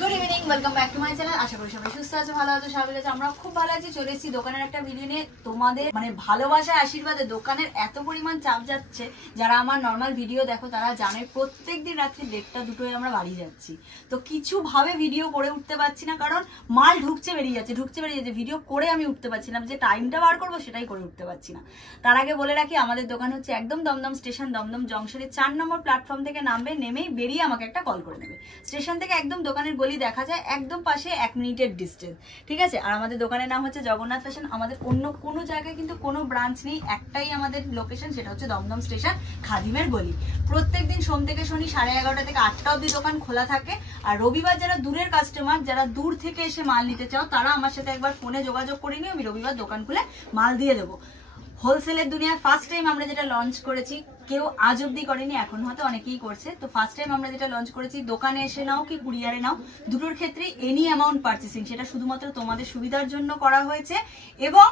Good evening, welcome back to my channel. আশা করি সবাই সুস্থ আছো, ভালো আছো, স্বাভাবিক আছো। আমরা খুব ভালো আছি। চলে এসেছি দোকানের একটা ভিডিও নিয়ে। তোমাদের মানে ভালোবাসা আশীর্বাদে দোকানের এত পরিমাণ চাপ যাচ্ছে, যারা আমার নর্মাল ভিডিও দেখো তারা জানে প্রত্যেকদিন রাত্রি 1টা-2টোয় আমরা বাড়ি যাচ্ছি। তো কিছু ভাবে ভিডিও করে উঠতে পারছি না, কারণ মাল ঢুকছে বেরিয়ে যাচ্ছে, ভিডিও করে আমি উঠতে পারছি না। যে টাইমটা বার করবো সেটাই করে উঠতে পারছি না। তার আগে বলে রাখি, আমাদের দোকান হচ্ছে একদম দমদম স্টেশন, দমদম জংশনের 4 নম্বর প্ল্যাটফর্ম থেকে নামবে, নেমেই বেরিয়ে আমাকে একটা কল করে নেবে। স্টেশন থেকে একদম দোকানের গলি দেখা যায়, একদম পাশে 1 মিনিটের ডিস্টেন্স, ঠিক আছে। আর আমাদের দোকানের নাম হচ্ছে জগন্নাথ ফ্যাশন। আমাদের অন্য কোনো জায়গায় কিন্তু কোনো ব্রাঞ্চ নেই, একটাই আমাদের লোকেশন, সেটা হচ্ছে দমদম স্টেশন, খাদিমের গলি। প্রত্যেকদিন সোম থেকে শনি 11:30 থেকে 8টা অবধি দোকান খোলা থাকে। আর রবিবার যারা দূরের কাস্টমার, যারা দূর থেকে এসে মাল নিতে চাও, তারা আমার সাথে একবার ফোনে যোগাযোগ করে নিও, আমি রবিবার দোকান খুলে মাল দিয়ে দেবো। হোলসেলের দুনিয়ায় ফার্স্ট টাইম আমরা যেটা লঞ্চ করেছি, কেউ আজ অব্দি করেনি, এখন হয়তো অনেকেই করছে। তো ফার্স্ট টাইম আমরা যেটা লঞ্চ করেছি, দোকানে এসে নাও কি কুরিয়ারে নাও, দুটোর ক্ষেত্রে এনি অ্যামাউন্ট পারচেসিং, সেটা শুধুমাত্র তোমাদের সুবিধার জন্য করা হয়েছে। এবং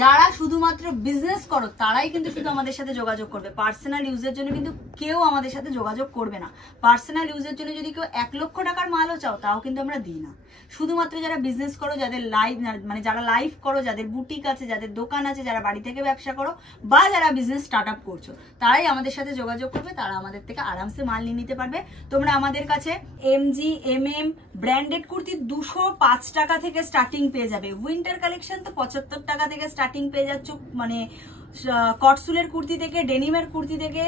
যারা শুধুমাত্র বিজনেস করো তারাই কিন্তু শুধু আমাদের সাথে যোগাযোগ করবে। পার্সোনাল ইউজের জন্য কিন্তু কেউ আমাদের সাথে যোগাযোগ করবে না। পার্সোনাল ইউজের জন্য যদি কেউ 1 লক্ষ টাকার মালও চাও, তাও কিন্তু আমরা দিই না। শুধুমাত্র যারা বিজনেস করো, যাদের লাইভ মানে যারা লাইভ করো, যাদের বুটিক আছে, যাদের দোকান আছে, যারা বাড়ি থেকে ব্যবসা করো, বা যারা বিজনেস স্টার্ট আপ করছো, তারাই আমাদের সাথে যোগাযোগ করবে। তারা আমাদের থেকে আরামসে মাল নিয়ে নিতে পারবে। তোমরা আমাদের কাছে এমজি, MM ব্র্যান্ডেড কুর্তি 205 টাকা থেকে স্টার্টিং পেয়ে যাবে। উইন্টার কালেকশন তো 75 টাকা থেকে স্টার্টিং পেয়ে যাচ্ছ, মানে কটসুলের কুর্তি থেকে, ডেনিমের কুর্তি থেকে,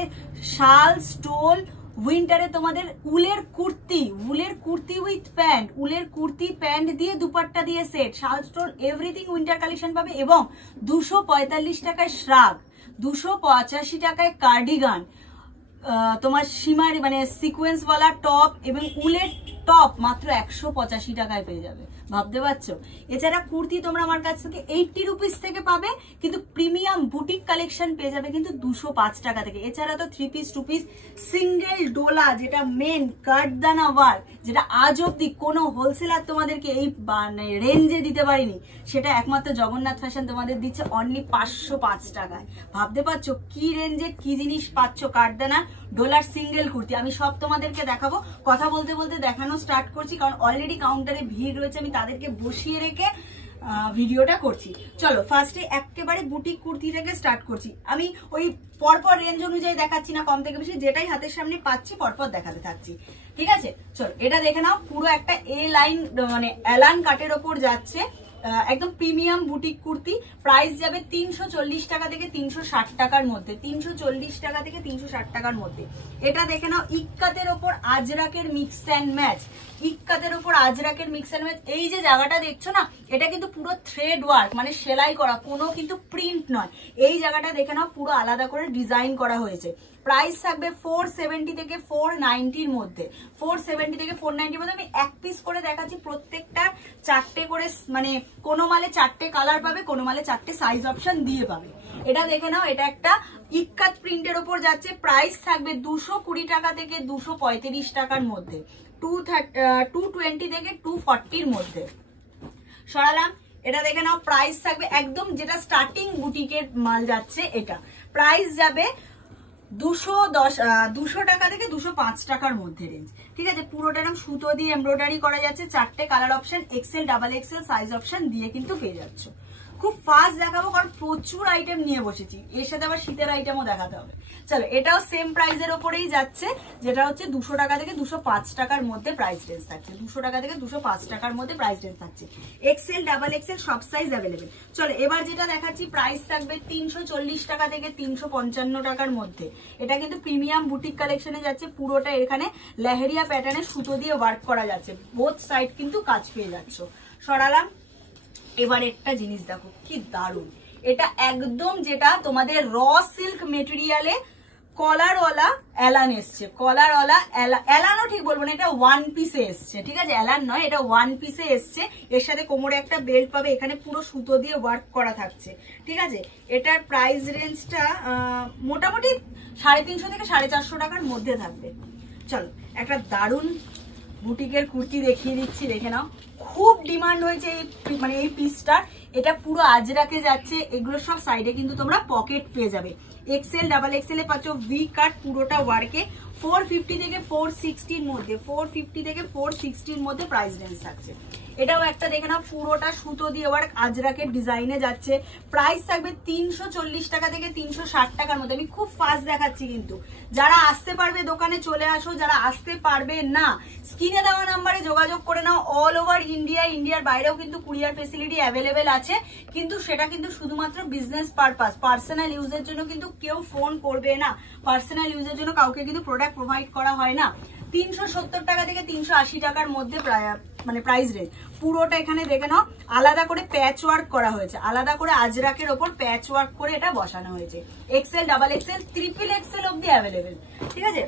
শাল, স্টোল। উইন্টারে তোমাদের উলের কুর্তি উইথ প্যান্ট, উলের কুর্তি প্যান্ট দিয়ে দুপাট্টা দিয়ে সেট, শাল, স্টোল, এভরিথিং উইন্টার কালেকশন পাবে। এবং 245 টাকায় শ্রাগ, 285 টাকায় কার্ডিগান, তোমার সীমারি মানে সিকোয়েন্স ওয়ালা টপ এবং উলের টপ মাত্র 185 টাকায় পেয়ে যাবে। ভাবতে পারছো? এছাড়া কুর্তি তোমরা আমার কাছ থেকে 80 রুপিস থেকে পাবে, কিন্তু প্রিমিয়াম বুটিক কালেকশন পেয়ে যাবে কিন্তু 205 টাকা থেকে। এছাড়া তো 3 পিস 2 পিস সিঙ্গেল ডোলা, যেটা মেন কাঠদানা ওয়ার্ক, যেটা আজ অব্দি কোনো হোলসেলার তোমাদেরকে এই রেঞ্জে দিতে পারিনি, সেটা একমাত্র জগন্নাথ ফ্যাশন তোমাদের দিচ্ছে অনলি 505 টাকায়। ভাবতে পারছো কি রেঞ্জে কি জিনিস পাচ্ছ? কাঠদানা ডোলার সিঙ্গেল কুর্তি আমি সব তোমাদেরকে দেখাবো। কথা বলতে বলতে দেখানো স্টার্ট করছি, কারণ অলরেডি কাউন্টারে ভিড় রয়েছে, আমি তাদেরকে বসিয়ে রেখে ভিডিওটা করছি। চলো ফার্স্টে একেবারে বুটিক কুর্তি থেকে স্টার্ট করছি। আমি ওই পরপর রেঞ্জ অনুযায়ী দেখাচ্ছি না, কম থেকে বেশি, যেটাই হাতের সামনে পাচ্ছি পরপর দেখাতে থাকছি, ঠিক আছে। চলো এটা দেখে নাও, পুরো একটা এ লাইন মানে অ্যালান কাটের ওপর যাচ্ছে, একদম প্রিমিয়াম বুটিক কুর্তি। প্রাইস যাবে 340 টাকা থেকে 360 টাকার মধ্যে, 340 টাকা থেকে 360 টাকার মধ্যে। এটা দেখে নাও, ইক্কাতের ওপর আজরাকের মিক্স অ্যান্ড ম্যাচ, ইক্কাতের ওপর আজরাকের মিক্স অ্যান্ড ম্যাচ। এই যে জায়গাটা দেখছো না, এটা কিন্তু পুরো থ্রেড ওয়ার্ক, মানে সেলাই করা, কোনো কিন্তু প্রিন্ট নয়। এই জায়গাটা দেখে নাও, পুরো আলাদা করে ডিজাইন করা হয়েছে। প্রাইস থাকবে 470 থেকে 490-র মধ্যে, 470 থেকে 490-র মধ্যে। আমি 1 পিস করে দেখাচ্ছি, প্রত্যেকটা 4টে করে, মানে কোনো মালে 4টে কালার পাবে, কোনো মালে 4টে সাইজ অপশন দিয়ে পাবে। এটা দেখে নাও, এটা একটা ইক্কাত প্রিন্টের ওপর যাচ্ছে। প্রাইস থাকবে 220 টাকা থেকে 235 টাকার মধ্যে, 220 থেকে 240-র মধ্যে। সরালাম। এটা দেখে নাও, প্রাইস থাকবে একদম যেটা স্টার্টিং বুটিকের মাল যাচ্ছে, এটা প্রাইস যাবে 200 টাকা থেকে 205 টাকার মধ্যে রেঞ্জ, ঠিক আছে। পুরোটা এরকম সুতো দিয়ে এমব্রয়ডারি করা যাচ্ছে, 4টে colour option, XL, XXL size option দিয়ে কিন্তু পেয়ে যাচ্ছ। খুব ফাস্ট দেখাবো, কারণ প্রচুর আইটেম নিয়ে বসেছি, এর সাথে আবার শীতের আইটেমও দেখাতে হবে। চলো এটাও সেম প্রাইসের ওপরেই যাচ্ছে, যেটা হচ্ছে 200 টাকা থেকে 205 টাকার মধ্যে প্রাইস রেঞ্জ থাকছে, 200 টাকা থেকে 205 টাকার মধ্যে প্রাইস রেঞ্জ থাকছে। XL, XXL সব সাইজ অ্যাভেলেবেল। চলো এবার যেটা দেখাচ্ছি, প্রাইস থাকবে 340 টাকা থেকে 355 টাকার মধ্যে। এটা কিন্তু প্রিমিয়াম বুটিক কালেকশনে যাচ্ছে, পুরোটা এখানে লেহেরিয়া প্যাটার্নে সুতো দিয়ে ওয়ার্ক করা যাচ্ছে, বোথ সাইড কিন্তু কাজ পেয়ে যাচ্ছ। সরালাম। এবার একটা জিনিস দেখো কি দারুণ, এটা একদম যেটা তোমাদের র সিল্ক মেটেরিয়ালে কলারওয়ালা অ্যালান এসছে, কলারওয়ালা অ্যালানও ঠিক বলবো না, এটা 1 পিসে এসছে, ঠিক আছে। অ্যালান নয়, এটা 1 পিসে এসছে। এর সাথে কোমরে একটা বেল্ট পাবে, এখানে পুরো সুতো দিয়ে ওয়ার্ক করা থাকছে, ঠিক আছে। এটার প্রাইস রেঞ্জটা মোটামুটি 350 থেকে 450 টাকার মধ্যে থাকবে। চলো একটা দারুণ বুটিকের কুর্তি দেখিয়ে দিচ্ছি, দেখে নাও। খুব ডিমান্ড হয়েছে এই পিসটার। এটা পুরো আজরাকে যাচ্ছে, এগুলো সব সাইডে কিন্তু তোমরা পকেট পেয়ে যাবে। XL, XXL এ পাচ্ছ, ভি কাট পুরোটা ওয়ার্কে, 450 থেকে 460 মধ্যে, 450 থেকে 460 মধ্যে প্রাইস রেঞ্জ থাকছে। এটাও একটা দেখে না, পুরোটা সুতো দিয়ে ওয়ার্ক আজরাকের ডিজাইনে যাচ্ছে। প্রাইস থাকবে 340 টাকা থেকে 360 টাকার মধ্যে। আমি খুব ফাস্ট দেখাচ্ছি, কিন্তু যারা আসতে পারবে দোকানে চলে আসো, যারা আসতে পারবে না স্ক্রিনে দেওয়া নাম্বারে যোগাযোগ করে নাও। অল ওভার ইন্ডিয়া, ইন্ডিয়ার বাইরেও কিন্তু কুরিয়ার ফেসিলিটি অ্যাভেলেবেল আছে, কিন্তু সেটা কিন্তু শুধুমাত্র বিজনেস পারপাস, পার্সোনাল ইউজের জন্য কিন্তু কেউ ফোন করবে না। পার্সোনাল ইউজের জন্য কাউকে কিন্তু প্রোডাক্ট প্রোভাইড করা হয় না। 370 টাকা থেকে 380 টাকার মধ্যে মানে প্রাইস রেঞ্জ। পুরোটা এখানে দেখে নাও আলাদা করে প্যাচ ওয়ার্ক করা হয়েছে, আলাদা করে আজরাকের ওপর প্যাচ ওয়ার্ক করে এটা বসানো হয়েছে। XL, double XL, triple XL অব্দি অ্যাভেলেবেল, ঠিক আছে।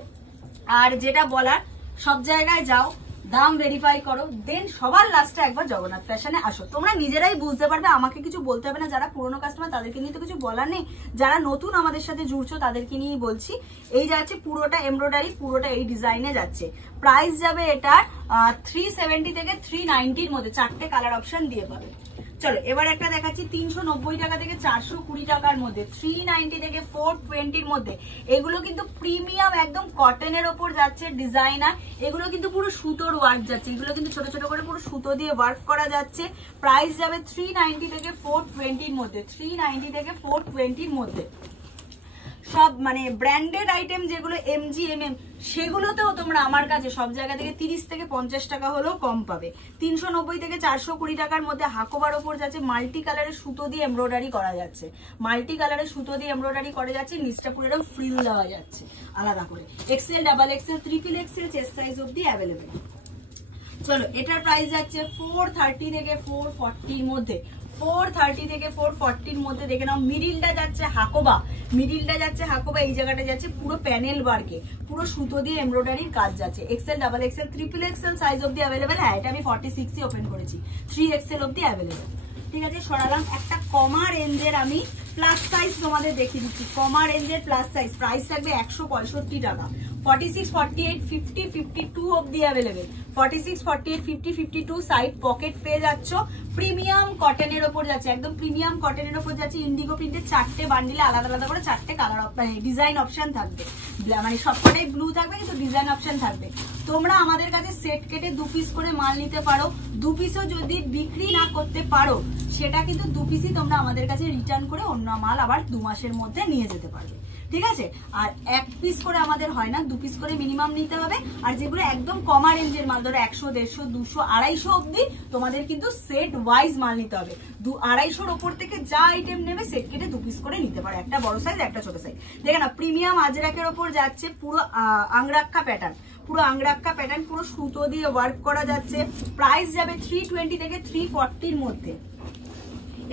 আর যেটা বলার, সব জায়গায় যাও, দাম ভেরিফাই করো, দেন সবার লাস্টে একবার জগন্নাথ ফ্যাশনে আসো। তোমরা নিজেরাই বুঝতে পারবে, আমাকে কিছু বলতে হবে না। যারা পুরোনো কাস্টমার তাদেরকে নিয়ে তো কিছু বলার নেই, যারা নতুন আমাদের সাথে জুড়ছো তাদেরকে নিয়েই বলছি। এই যাচ্ছে পুরোটা এমব্রয়ডারি, পুরোটা এই ডিজাইনে যাচ্ছে। প্রাইস যাবে এটার 370 থেকে 390 মধ্যে, 4টে কালার অপশন দিয়ে পাবে। চলো এবার একটা দেখাচ্ছি 390 টাকা থেকে 420 টাকার মধ্যে, 390 থেকে 420 মধ্যে। এগুলো কিন্তু প্রিমিয়াম একদম কটনের ওপর যাচ্ছে ডিজাইনার। এগুলো কিন্তু পুরো সুতোর ওয়ার্ক যাচ্ছে, এগুলো কিন্তু ছোট ছোট করে পুরো সুতো দিয়ে ওয়ার্ক করা যাচ্ছে। প্রাইস যাবে 390 থেকে 420 মধ্যে, 390 থেকে 420 মধ্যে। সব মানে ব্র্যান্ডেড আইটেম যেগুলো MGMM, সেগুলোতেও তোমরা আমার কাছে সব জায়গা থেকে 30 থেকে 50 টাকা হলেও কম পাবে। 390 থেকে 420 টাকার মধ্যে হাকোবার ওপর যাচ্ছে, মাল্টি কালারের সুতো দিয়ে এমব্রয়ডারি করা যাচ্ছে, মাল্টি কালারের সুতো দিয়ে এমব্রয়ডারি করা যাচ্ছে। নিচটা পুরো এরকম ফ্রিল দেওয়া যাচ্ছে আলাদা করে। XL, double XL, triple XL chest size অব্দি অ্যাভেলেবেল। চলো এটার প্রাইস যাচ্ছে 430 থেকে 440 মধ্যে, 430 থেকে 440 মধ্যে। দেখে নাও মিডিলটা যাচ্ছে হাকোবা, মিডিলটা যাচ্ছে হাকোবা, এই জায়গাটা যাচ্ছে পুরো প্যানেল ওয়ার্কে, পুরো সুতো দিয়ে এমব্রয়ডারির কাজ যাচ্ছে। XL, double XL, triple XL size অব্দি অ্যাভেলেবেল। হ্যাঁ, এটা আমি 46 ওপেন করেছি, 3XL অব্দি অ্যাভেলেবেল, ঠিক আছে। সরালাম। একটা কমা রেঞ্জের আমি প্লাস সাইজ তোমাদের দেখিয়ে দিচ্ছি, কমা রেঞ্জের প্লাস সাইজ। প্রাইস থাকবে 165 টাকা। 46, 48, 50, 52 অব্দি অ্যাভেলেবেল। 46, 48, 50, 52 সাইড পকেট পেয়ে যাচ্ছ। প্রিমিয়াম কটনের ওপর যাচ্ছে, একদম প্রিমিয়াম কটনের ওপর যাচ্ছে। ইন্ডিগো প্রিন্টের 4টে বান্ডিলে আলাদা আলাদা করে 4টে কালার ডিজাইন অপশন থাকবে, মানে সবকটাই ব্লু থাকবে, কিন্তু ডিজাইন অপশন থাকবে। তোমরা আমাদের কাছে সেট কেটে 2 পিস করে মাল নিতে পারো। 2 পিসও যদি বিক্রি না করতে পারো, সেটা কিন্তু 2 পিসই তোমরা আমাদের কাছে রিটার্ন করে অন্য মাল আবার 2 মাসের মধ্যে নিয়ে যেতে পারবে, ঠিক আছে। আর 1 পিস করে আমাদের হয় না, 2 পিস করে মিনিমাম নিতে হবে। আর যেগুলো একদম কমা রেঞ্জের মাল, ধরো 100, 150, 200, 250 অব্দি, তোমাদের কিন্তু সেট ওয়াইজ মাল নিতে হবে। 250-র ওপর থেকে যা আইটেম নেবে সেট কেটে 2 পিস করে নিতে পারো, একটা বড় সাইজ, একটা ছোট সাইজ। দেখে না প্রিমিয়াম আজরাকের ওপর যাচ্ছে, পুরো আংরাক্কা প্যাটার্ন, পুরো আংরাক্কা প্যাটার্ন, পুরো সুতো দিয়ে ওয়ার্ক করা যাচ্ছে। প্রাইস যাবে 320 থেকে 340-র মধ্যে।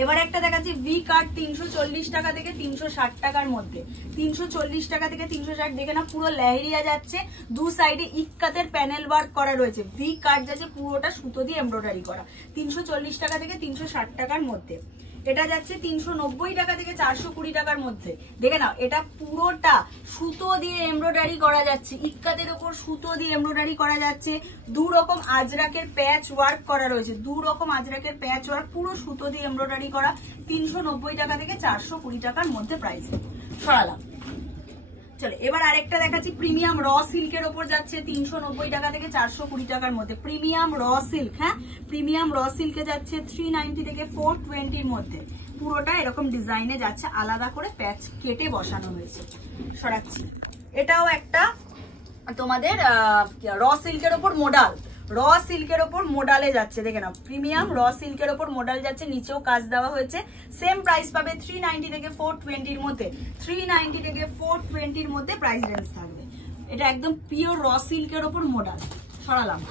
এবার একটা দেখাচ্ছি ভি কাট, 340 টাকা থেকে 360 টাকার মধ্যে, 340 টাকা থেকে 360। দেখে না পুরো লেহেরিয়া যাচ্ছে, 2 সাইডে ইক্কাতের প্যানেল ওয়ার্ক করা রয়েছে। ভি কাট যাচ্ছে, পুরোটা সুতো দিয়ে এমব্রয়ডারি করা। 340 টাকা থেকে 360 টাকার মধ্যে। এটা যাচ্ছে 390 টাকা থেকে 420 টাকার মধ্যে। দেখে নাও এটা পুরোটা সুতো দিয়ে এমব্রয়ডারি করা যাচ্ছে, ইক্কাতের ওপর সুতো দিয়ে এমব্রয়ডারি করা যাচ্ছে। 2 রকম আজরাকের প্যাচ ওয়ার্ক করা রয়েছে, 2 রকম আজরাকের প্যাচ ওয়ার্ক, পুরো সুতো দিয়ে এমব্রয়ডারি করা। 390 টাকা থেকে 420 টাকার মধ্যে প্রাইস। সরালাম। চলো এবার আরেকটা দেখাচ্ছি প্রিমিয়াম র সিল্কের ওপর যাচ্ছে, 390 টাকা থেকে 420 টাকার মধ্যে। প্রিমিয়াম র সিল্ক, হ্যাঁ প্রিমিয়াম র সিল্কে যাচ্ছে 390 থেকে 420-র মধ্যে। পুরোটা এরকম ডিজাইনে যাচ্ছে, আলাদা করে প্যাচ কেটে বসানো হয়েছে। সরাচ্ছি। এটাও একটা তোমাদের র সিল্কের ওপর মডাল, র সিল্কের ওপর মোডালে যাচ্ছে। দেখে নাও প্রিমিয়াম র সিল্কের ওপর মোডাল যাচ্ছে, নিচেও কাজ দেওয়া হয়েছে। সেম প্রাইস পাবে 390 থেকে 420-র মধ্যে, 390 থেকে 420-র মধ্যে প্রাইস রেঞ্জ থাকবে। এটা একদম পিওর র সিল্কের ওপর মোডাল। সরালাম।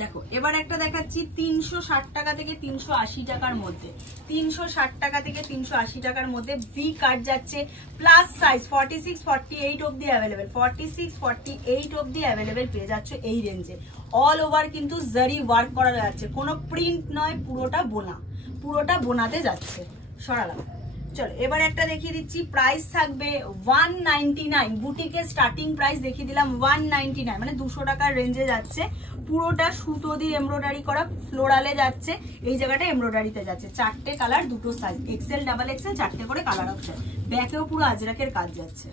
দেখো এবার একটা দেখাচ্ছি 360 টাকা থেকে 380 টাকার মধ্যে, 360 টাকা থেকে 380 টাকার মধ্যে। ভি কাট যাচ্ছে, প্লাস সাইজ 46, 48 অব্দি অ্যাভেলেবেল, 46, 48 অব্দি অ্যাভেলেবেল পেয়ে যাচ্ছে এই রেঞ্জে। অল ওভার কিন্তু জারি ওয়ার্ক করা যাচ্ছে, কোনো প্রিন্ট নয়, পুরোটা বোনা, পুরোটা বোনাতে যাচ্ছে। সরালাম। চলো এবার একটা দেখিয়ে দিচ্ছি, প্রাইস থাকবে 199। বুটিকের স্টার্টিং প্রাইস দেখিয়ে দিলাম 199, মানে 200 টাকার রেঞ্জে যাচ্ছে। পুরোটা সুতো দিয়ে এমব্রয়ডারি করা, ফ্লোরালে যাচ্ছে, এই জায়গাটা এমব্রয়ডারিতে যাচ্ছে। 4টে কালার, 2টো সাইজ, এক্সেল, ডাবল এক্সেল, 4টে করে কালার অপশন। ব্যাকেও পুরো আজরাকের কাজ যাচ্ছে।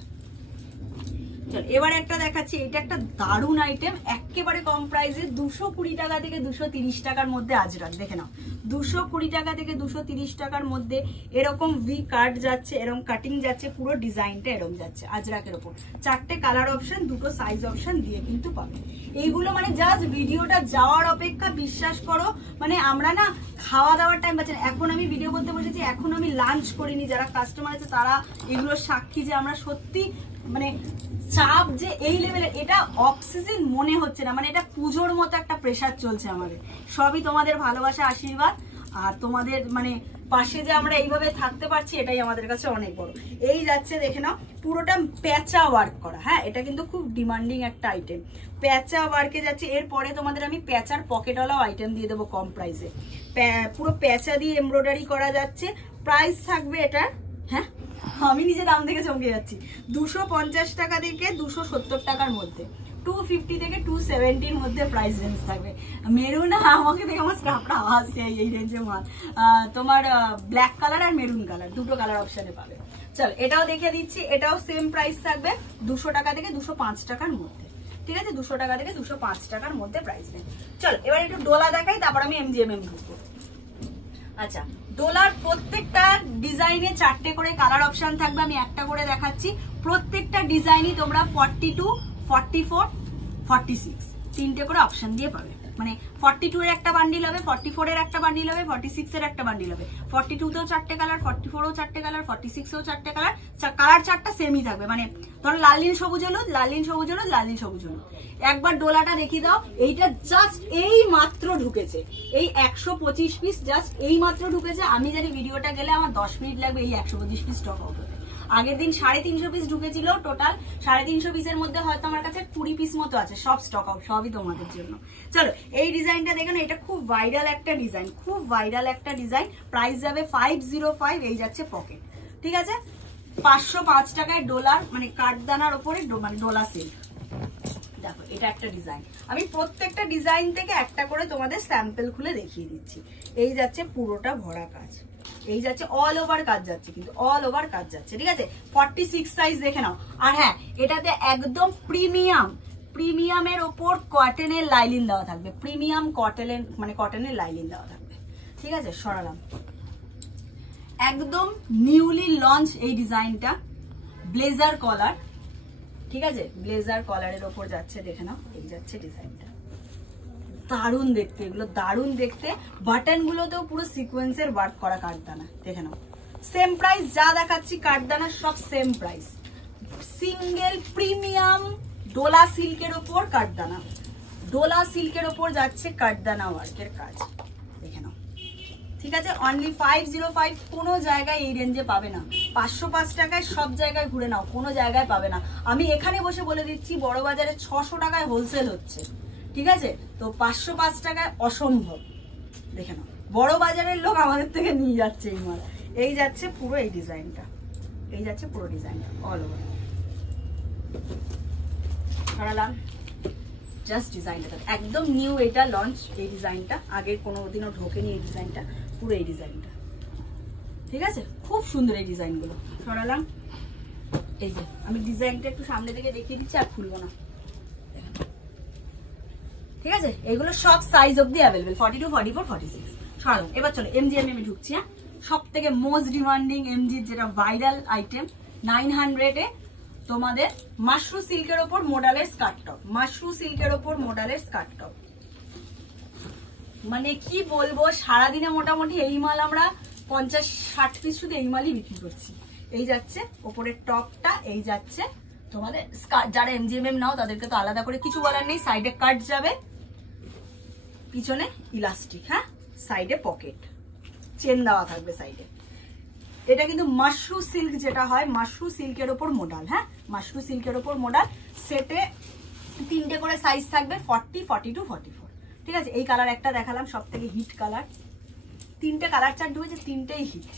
চল এবার একটা দেখাচ্ছি, এটা একটা দারুণ আইটেম, একেবারে কম প্রাইসে 220 টাকা থেকে 230 টাকার মধ্যে আজরাক। দেখে নাও 220 টাকা থেকে 230 টাকার মধ্যে এরকম ভি কাট যাচ্ছে, এরকম কাটিং যাচ্ছে, পুরো ডিজাইনটা এরকম যাচ্ছে আজরাকের ওপর। 4টে কালার অপশন, 2টো সাইজ অপশন দিয়ে কিন্তু পাবে। এইগুলো মানে জাস্ট ভিডিওটা যাওয়ার অপেক্ষা, বিশ্বাস করো মানে আমরা না খাওয়া দাওয়ার টাইম পাচ্ছি না। এখন আমি ভিডিও করতে বসেছি, এখন আমি লাঞ্চ করিনি, যারা কাস্টমার আছে তারা এগুলো সাক্ষী যে আমরা সত্যি মানে চাপ যে এই লেভেলের, এটা অফ সিজন মনে হচ্ছে না, মানে এটা পুজোর মতো একটা প্রেসার চলছে আমাদের। সবই তোমাদের ভালোবাসা, আশীর্বাদ, আর তোমাদের মানে পাশে যে আমরা এইভাবে থাকতে পারছি এটাই আমাদের কাছে অনেক বড়। এই যাচ্ছে দেখে নাও পুরোটা প্যাচা ওয়ার্ক করা, হ্যাঁ এটা কিন্তু খুব ডিমান্ডিং একটা আইটেম, প্যাচা ওয়ার্কে যাচ্ছে। এরপরে তোমাদের আমি প্যাচার পকেটওয়ালাও আইটেম দিয়ে দেবো কম প্রাইসে, পুরো প্যাচা দিয়ে এমব্রয়ডারি করা যাচ্ছে। প্রাইস থাকবে এটার, হ্যাঁ আমি নিজে দাম থেকে চমকে যাচ্ছি, 250 টাকা থেকে 270 টাকার মধ্যে, 250 থেকে 270 মধ্যে প্রাইস রেঞ্জ থাকবে। মেরুন আমাকে দেখে আমার স্ক্রাপটা আওয়াজ দেয়, এই রেঞ্জে মাল। তোমার ব্ল্যাক কালার আর মেরুন কালার, 2টো কালার অপশনে পাবে। চল এটাও দেখে দিচ্ছি, এটাও সেম প্রাইস থাকবে 200 টাকা থেকে 205 টাকার মধ্যে, ঠিক আছে 200 টাকা থেকে 205 টাকার মধ্যে প্রাইস রেঞ্জ। চল এবার একটু ডোলা দেখাই, তারপর আমি MGMM ঢুকবো। আচ্ছা ডোলার প্রত্যেকটা ডিজাইনে 4টে করে কালার অপশন থাকবে, আমি একটা করে দেখাচ্ছি। প্রত্যেকটা ডিজাইনই তোমরা 42, 44, 46 3টে করে অপশন দিয়ে পাবে। মানে 42 এর একটা বান্ডিল হবে, 44 এর একটা বান্ডিল হবে, 46 এর একটা বান্ডিল হবে। 42 তেও 4টে কালার, 44 এও 4টে কালার, 46 এও 4টে কালার, কালার 4টা সেমই থাকবে। মানে ধরো লাল নীল সবুজ হলুদ, লাল নীল সবুজ হলুদ, লাল নীল সবুজ হলুদ। একবার ডোলাটা দেখিয়ে দাও, এইটা জাস্ট এই মাত্র ঢুকেছে, এই 125 পিস জাস্ট এই মাত্র ঢুকেছে। আমি জানি ভিডিওটা গেলে আমার 10 মিনিট লাগবে এই 125 পিস স্টক আউট হতে। আগের দিন 350 পিস ঢুকেছিল, টোটাল 350 পিসের মধ্যে হয়তো আমার কাছে 20 পিস মতো আছে, সব স্টক আউট, সবই তোমাদের জন্য। চলো এই ডিজাইনটা দেখো না, এটা খুব ভাইরাল একটা ডিজাইন, খুব ভাইরাল একটা ডিজাইন। প্রাইস যাবে 505, এই যাচ্ছে পকেট, ঠিক আছে 505 টাকায় ডলার, মানে কাঠদানার ওপরে মানে ডোলা সিল্ক। দেখো এটা একটা ডিজাইন, আমি প্রত্যেকটা ডিজাইন থেকে একটা করে তোমাদের স্যাম্পল খুলে দেখিয়ে দিচ্ছি। এই যাচ্ছে পুরোটা ভরা কাজ, এই যাচ্ছে অল ওভার কাজ যাচ্ছে, কিন্তু অল ওভার কাজ যাচ্ছে, ঠিক আছে 46 সাইজ দেখে নাও। আর হ্যাঁ এটাতে একদম প্রিমিয়ামের ওপর কটনের লাইলিন দেওয়া থাকবে, প্রিমিয়াম কটনের মানে কটনের লাইলিন দেওয়া থাকবে, ঠিক আছে। সরালাম, একদম নিউলি লঞ্চ এই ডিজাইনটা, ব্লেজার কলার, ঠিক আছে ব্লেজার কলারের ওপর যাচ্ছে, দেখে নাও এই যাচ্ছে ডিজাইনটা, দারুণ দেখতে, এগুলো দারুণ দেখতে। বাটন গুলোতেও পুরো সিকোয়েন্সের ওয়ার্ক করা কাঠদানা, দেখে নাও সেম প্রাইস যা দেখাচ্ছি কাঠদানা সব same price. Single premium Dola সিল্কের ওপর কাঠদানা, ডোলা সিল্কের ওপর যাচ্ছে কাঠদানা ওয়ার্কের কাজ, দেখে নাও, ঠিক আছে অনলি 505। কোনো জায়গায় এই রেঞ্জে পাবে না, 505 টাকায় সব জায়গায় ঘুরে নাও, কোনো জায়গায় পাবে না। আমি এখানে বসে বলে দিচ্ছি বড় বাজারে 600 টাকায় হোলসেল হচ্ছে, ঠিক আছে তো 505 টাকায় অসম্ভব, দেখে নাও বড় বাজারের লোক আমাদের থেকে নিয়ে যাচ্ছে এই মাল। এই যাচ্ছে পুরো এই ডিজাইনটা, এই যাচ্ছে পুরো ডিজাইনটা অল ওভার। সরালাম, জাস্ট ডিজাইনটা একদম নিউ, এটা লঞ্চ এই ডিজাইনটা, আগে কোনোদিনও ঢোকেনি এই ডিজাইনটা, পুরো এই ডিজাইনটা, ঠিক আছে খুব সুন্দর এই ডিজাইনগুলো। সরালাম, এই যে আমি ডিজাইনটা একটু সামনে থেকে দেখিয়ে দিচ্ছি, আর খুলবো না, ঠিক আছে এগুলো সব সাইজ অবধি অ্যাভেলেবেল, 42, 44, 46। সরালাম, এবার চলো MGM আমি ঢুকছি। হ্যাঁ সব থেকে মোস্ট ডিমান্ডিং MG যেটা ভাইরাল আইটেম, 900 এ তোমাদের মাশরু সিল্কের ওপর মডেলের স্কার্ট টপ, মাশরু সিল্কের ওপর মডেলের স্কার্ট টপ, মানে কি বলবো সারাদিনে মোটামুটি এই মাল আমরা 50-60 পিস শুধু এই মালই বিক্রি করছি। এই যাচ্ছে ওপরের টপটা, এই যাচ্ছে তোমাদের স্কার্ট, যারা MGMM নাও তাদেরকে তো আলাদা করে কিছু বলার নেই, সাইডে কাট যাবে, পিছনে ইলাস্টিক, হ্যাঁ সাইডে পকেট, চেন দেওয়া থাকবে সাইডে। এটা কিন্তু মাশরু সিল্ক যেটা হয়, মাশরু সিল্কের ওপর মডেল, হ্যাঁ মাশরু সিল্কের ওপর মডেল। সেটে 3টে করে সাইজ থাকবে, 40, 42, 44, ঠিক আছে। এই কালার একটা দেখালাম, সব থেকে হিট কালার, 3টে কালার চার্ট ঢুকেছে, 3টেই হিট।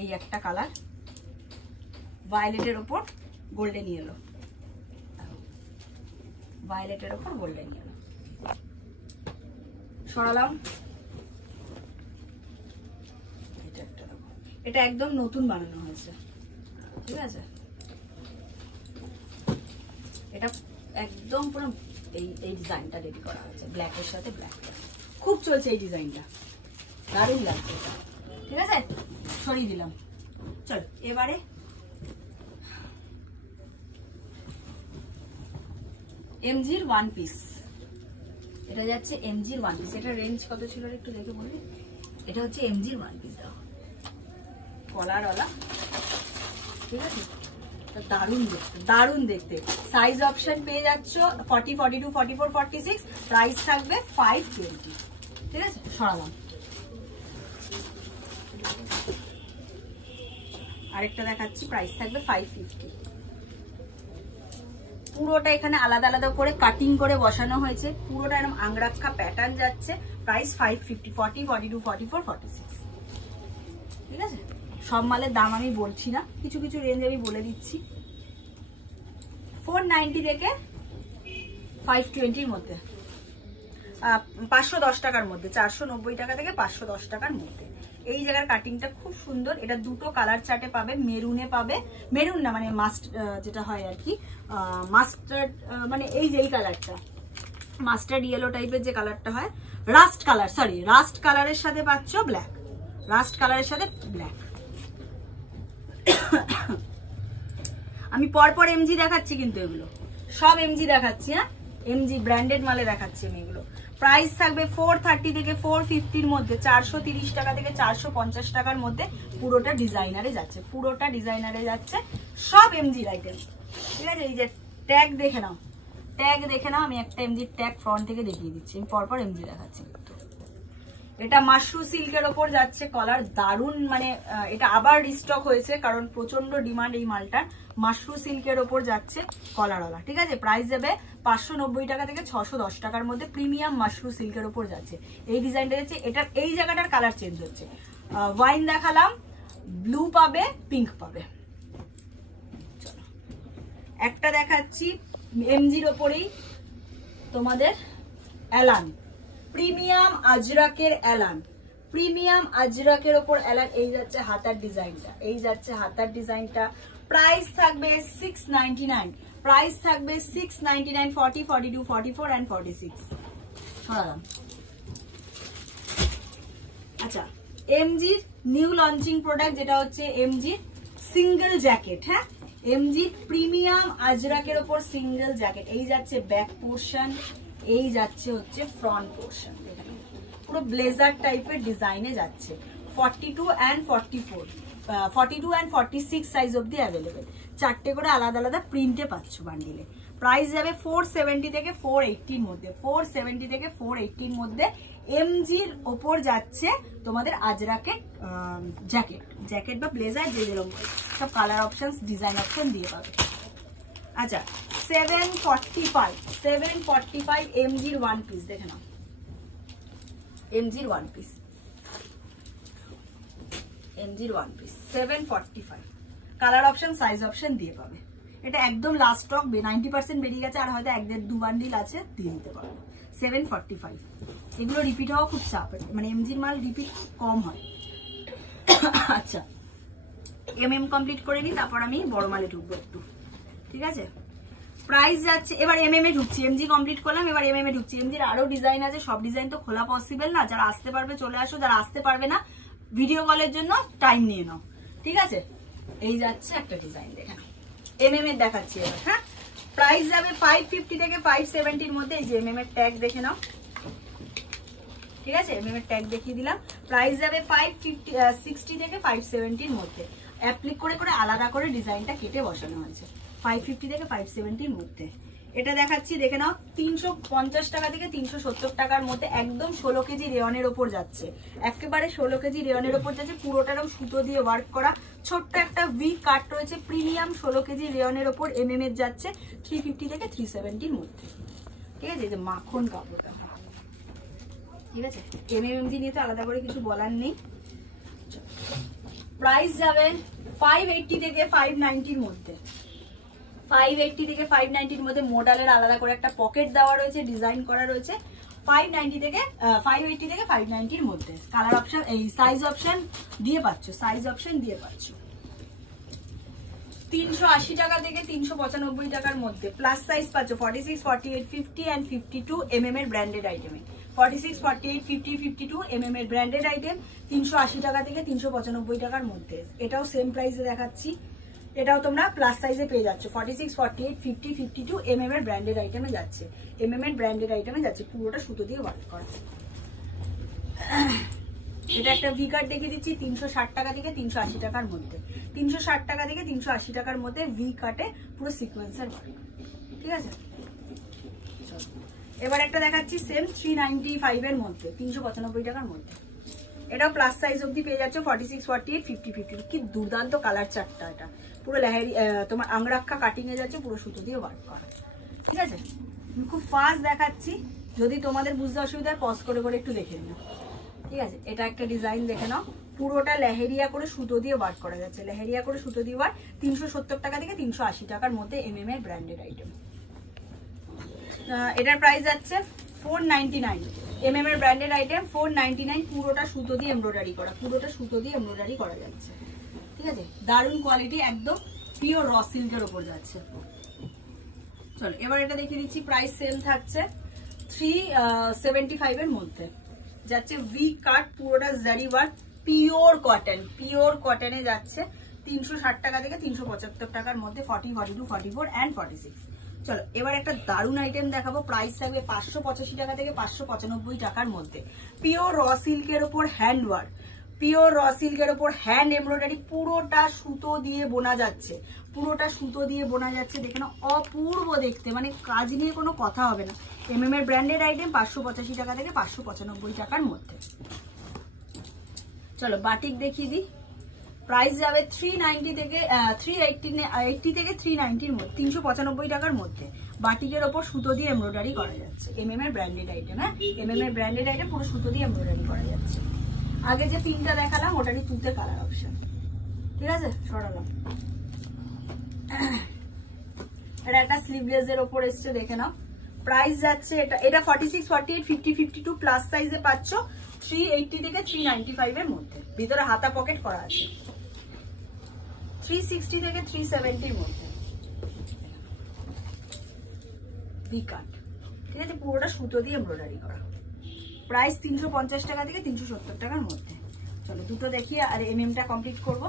এই একটা কালার ভায়োলেটের ওপর গোল্ডেন ইয়েলো, ভায়োলেটের ওপর গোল্ডেন ইয়েলো। সরালাম, এটা একদম নতুন বানানো হয়েছে, ঠিক আছে একদম পুরো এই ডিজাইনটা রেডি করা হয়েছে ব্ল্যাকের সাথে ব্ল্যাক, খুব চলছে এই ডিজাইনটা, দারুণ লাগছে। ঠিক আছে, সরিয়ে দিলাম। চল এবারে এমজির ওয়ান পিস, এটা যাচ্ছে এমজির ওয়ান পিস। এটা রেঞ্জ কত ছিল একটু দেখে বলবি? এটা হচ্ছে এমজির ওয়ান পিস, দাও কলারওয়ালা। ঠিক আছে, দারুণ দেখতে, দারুণ দেখতে। সাইজ অপশন পেয়ে যাচ্ছ 40, 42, 44, 46, প্রাইস থাকবে 520। ঠিক আছে, সরালাম। আরেকটা দেখাচ্ছি, প্রাইস থাকবে 550। পুরোটা এখানে আলাদা আলাদা করে কাটিং করে বসানো হয়েছে, পুরোটা এরকম আংরাক্ষা প্যাটার্ন যাচ্ছে, প্রাইস 550, 40, 42, 44, 46। ঠিক আছে, সব মালের দাম আমি বলছি না, কিছু কিছু রেঞ্জ আমি বলে দিচ্ছি। 490 থেকে 520 মধ্যে, 510 টাকার মধ্যে, 490 টাকা থেকে 510 টাকার মধ্যে। এই জায়গার কাটিংটা খুব সুন্দর। এটা দুটো কালার চার্টে পাবে, মেরুনে পাবে, মেরুন না মানে মাস্ট যেটা হয় আর কি, মাস্টার্ড মানে এই যে এই কালারটা মাস্টার্ড ইয়েলো টাইপের যে কালারটা হয়, রাস্ট কালার, সরি রাস্ট কালারের সাথে পাচ্ছ ব্ল্যাক, রাস্ট কালারের সাথে ব্ল্যাক। আমি পরপর এমজি দেখাচ্ছি, কিন্তু এগুলো সব এমজি দেখাচ্ছি, হ্যাঁ এমজি ব্র্যান্ডেড মালে দেখাচ্ছি আমি এগুলো। প্রাইস থাকবে 430 থেকে 450 মধ্যে, 430 টাকা থেকে 450 টাকার মধ্যে। পুরোটা ডিজাইনারে যাচ্ছে, পুরোটা ডিজাইনারে যাচ্ছে, সব এমজির আইটেম। ঠিক আছে, এই যে ট্যাগ দেখে নাও, ট্যাগ দেখে নাও। আমি একটা এমজির ট্যাগ ফ্রন্ট থেকে দেখিয়ে দিচ্ছি, আমি পরপর এমজি দেখাচ্ছি। এটা মাশরু সিল্কের ওপর যাচ্ছে, কলার দারুন, মানে এটা আবার রিস্টক হয়েছে কারণ প্রচন্ড ডিমান্ড এই মালটার। মাশরু সিল্কের ওপর যাচ্ছে কলারওয়ালা। ঠিক আছে, প্রাইস যাবে 590 টাকা থেকে 610 টাকার মধ্যে। প্রিমিয়াম মাশরু সিল্কের ওপর যাচ্ছে এই ডিজাইনটা যাচ্ছে। এটার এই জায়গাটার কালার চেঞ্জ হচ্ছে, ওয়াইন দেখালাম, ব্লু পাবে, পিঙ্ক পাবে। চলো একটা দেখাচ্ছি এমজির ওপরেই তোমাদের অ্যালান, প্রিমিয়াম আজরাকের অ্যালান, প্রিমিয়াম আজরাকের ওপর অ্যালান। এই যাচ্ছে হাতার ডিজাইনটা, এই যাচ্ছে হাতার ডিজাইনটা। প্রাইস থাকবে 699, প্রাইস থাকবে 699, 40, 42, 44 and 46। আচ্ছা, এমজির নিউ লঞ্চিং প্রোডাক্ট যেটা হচ্ছে এমজির সিঙ্গেল জ্যাকেট। হ্যাঁ, এমজির প্রিমিয়াম আজরাকের ওপর সিঙ্গেল জ্যাকেট। এই যাচ্ছে ব্যাক পোর্শন, এই যাচ্ছে হচ্ছে ফ্রন্ট পোর্শন। পুরো ব্লেজার টাইপের ডিজাইনে যাচ্ছে। 42 and 44, 42 and 46 সাইজ অব্দি অ্যাভেলেবেল। চারটে করে আলাদা আলাদা প্রিন্টে পাচ্ছ বান্ডিলে। প্রাইস যাবে 470 থেকে 480 মধ্যে, 470 থেকে 480 মধ্যে। এমজির ওপর যাচ্ছে তোমাদের আজরাকের জ্যাকেট, জ্যাকেট বা ব্লেজার যে যেরকম সব কালার অপশন, ডিজাইন অপশন দিয়ে পাবে। আচ্ছা, 745 এমজির ওয়ান পিস দেখে নাও, এমজির ওয়ান পিস, এমজির one piece 745, colour option size option দিয়ে পাবে। এটা একদম লাস্ট স্টক, 90% বেরিয়ে গেছে, আর হয়তো 1-2 বান্ডিল আছে, দিয়ে দিতে পারবো। 745, এগুলো রিপিট হওয়া খুব চাপ, মানে এমজির মাল রিপিট কম হয়। আচ্ছা, এমএম কমপ্লিট করে নিই, তারপর আমি বড় মালে ঢুকবো একটু। ঠিক আছে, প্রাইস যাচ্ছে, এবার এমএম এ ঢুকছি। এমজি কমপ্লিট করলাম, এবার এমএম এ ঢুকছি। এমজির আরো ডিজাইন আছে, সব ডিজাইন তো খোলা পসিবল না। যারা আসতে পারবে চলে আসো, যারা আসতে পারবে না ভিডিও কলের জন্য টাইম নিয়ে নাও। ঠিক আছে, এই যাচ্ছে একটা ডিজাইন, দেখে নাও। এমএম এর দেখাচ্ছি এবার। হ্যাঁ, প্রাইস যাবে 550 থেকে 570 এর মধ্যে। এই যে এমএম এর ট্যাগ দেখে নাও। ঠিক আছে, এমএম এর ট্যাগ দেখিয়ে দিলাম। প্রাইস যাবে 560 থেকে 570 এর মধ্যে। অ্যাপ্লিক করে করে আলাদা করে ডিজাইনটা কেটে বসানো হয়েছে। 550 থেকে 570 এর মধ্যে। এটা দেখাচ্ছি, দেখে নাও। 350 টাকা থেকে 370 টাকার মধ্যে, একদম 16 কেজি রেয়নের ওপর যাচ্ছে, একেবারে 16 কেজি রেয়নের ওপর যাচ্ছে। পুরোটা এরকম সুতো দিয়ে ওয়ার্ক করা, ছোট্ট একটা ভি কাট রয়েছে। প্রিমিয়াম 16 কেজি রেয়নের ওপর এমএম এর যাচ্ছে 350 থেকে 370 এর মধ্যে। ঠিক আছে, এই যে মাখন কাপড়টা। ঠিক আছে, এমএমজি নিয়ে তো আলাদা করে কিছু বলার নেই। প্রাইস যাবে 580 থেকে 590 এর মধ্যে। 580 থেকে 590 এর মধ্যে। মডেলের আলাদা করে একটা পকেট দেওয়া রয়েছে, ডিজাইন করা রয়েছে। 580 থেকে 590 এর মধ্যে। কালার অপশন, এই সাইজ অপশন দিয়ে পাচ্ছ, সাইজ অপশন দিয়ে পাচ্ছ। 380 টাকা থেকে 395 টাকার মধ্যে প্লাস সাইজ পাচ্ছ 46, 48, 50 এন্ড 52 mm এর ব্র্যান্ডেড আইটেমে। 46, 48, 50, 52 mm এর ব্র্যান্ডেড আইটেম 380 টাকা থেকে 395 টাকার মধ্যে। এটাও সেম প্রাইসে দেখাচ্ছি, এটাও তোমরা প্লাস সাইজে পেয়ে যাচ্ছ। 46, 48, 50, 52 mm এর ব্র্যান্ডেড আইটেমে যাচ্ছে, mm এর ব্র্যান্ডেড আইটেমে যাচ্ছে, পুরোটা সুতো দিয়ে ওয়ার্ক করা। এটা একটা ভি কাট দেখিয়ে দিচ্ছি 360 টাকা থেকে 380 টাকার মধ্যে। 360 টাকা থেকে 380 টাকার মধ্যে ভি কাটে পুরো সিকোয়েন্সের ওয়ার্ক, ঠিক আছে। এবার একটা দেখাচ্ছি সেম 395 এর মধ্যে 395 টাকার মধ্যে। এটাও প্লাস সাইজ অবধি পেয়ে যাচ্ছে 46, 48, 50, 52। কি দুর্দান্ত কালার চার্টটা, এটা পুরো লেহেরি তোমার আংরাক্ষা কাটিং এ যাচ্ছে, পুরো সুতো দিয়ে ওয়ার্ক করা, ঠিক আছে। খুব ফাস্ট দেখাচ্ছি, যদি তোমাদের বুঝতে অসুবিধা হয় পজ করে করে একটু দেখে নিও, ঠিক আছে। এটা একটা ডিজাইন দেখে নাও, পুরোটা লেহেরিয়া করে সুতো দিয়ে ওয়ার্ক করা যাচ্ছে, লেহেরিয়া করে সুতো দিয়ে ওয়ার্ক। 370 টাকা থেকে 380 টাকার মধ্যে mm এর ব্র্যান্ডেড আইটেম। এটার প্রাইস যাচ্ছে 499, mm এর ব্র্যান্ডেড আইটেম 499। পুরোটা সুতো দিয়ে এমব্রয়ডারি করা, পুরোটা সুতো দিয়ে এমব্রয়ডারি করা যাচ্ছে, ঠিক আছে। দারুণ কোয়ালিটি, একদম পিওর র সিল্কের উপর যাচ্ছে। চলো এবার এটা দেখিয়ে দিচ্ছি, প্রাইস সেম থাকছে 375 এর মধ্যে যাচ্ছে। ভি কাট পুরোটা জারি ওয়ার্ক, পিওর কটন, পিওর কটনে যাচ্ছে 360 টাকা থেকে 375 টাকার মধ্যে। 40, 42, 44 এন্ড 46। চলো এবার একটা দারুণ আইটেম দেখাবো, প্রাইস থাকবে 585 টাকা থেকে 595 টাকার মধ্যে। পিওর র সিল্কের উপর হ্যান্ড ওয়ার্ক, পিওর র সিল্কের উপর হ্যান্ড এমব্রয়ডারি, পুরোটা সুতো দিয়ে বোনা যাচ্ছে, পুরোটা সুতো দিয়ে বোনা যাচ্ছে। দেখে নাও, অপূর্ব দেখতে, মানে কাজ নিয়ে কোনো কথা হবে না। mm এর ব্র্যান্ডেড আইটেম 585 টাকা থেকে 595 টাকার মধ্যে। চলো বাটিক দেখিয়ে দিই, প্রাইস যাবে 390 থেকে 380 থেকে 390 এর মধ্যে, 395 টাকার মধ্যে। বাটিকের ওপর সুতো দিয়ে এমব্রয়ডারি করা যাচ্ছে, mm এর ব্র্যান্ডেড আইটেম। হ্যাঁ, mm এর ব্র্যান্ডেড আইটেম, পুরো সুতো দিয়ে এমব্রয়ডারি করা যাচ্ছে। আগে যে পিনটা দেখালাম ওটারই তুতে কালার অপশন, ঠিক আছে, সরালাম। এটা একটা স্লিভলেস এর উপর এসছে, দেখে নাও। প্রাইস যাচ্ছে এটা 46, 48, 50, 52 প্লাস সাইজে পাচ্ছ 380 থেকে 395 এর মধ্যে। ভিতরে হাতা পকেট করা আছে। 360 থেকে 370 এর মধ্যে ভি কাট, ঠিক আছে, পুরোটা সুতো দিয়ে এমব্রয়ডারি করা। প্রাইস 350 টাকা থেকে 370 টাকার মধ্যে। চলো দুটো দেখি আর এমএমটা কমপ্লিট করব।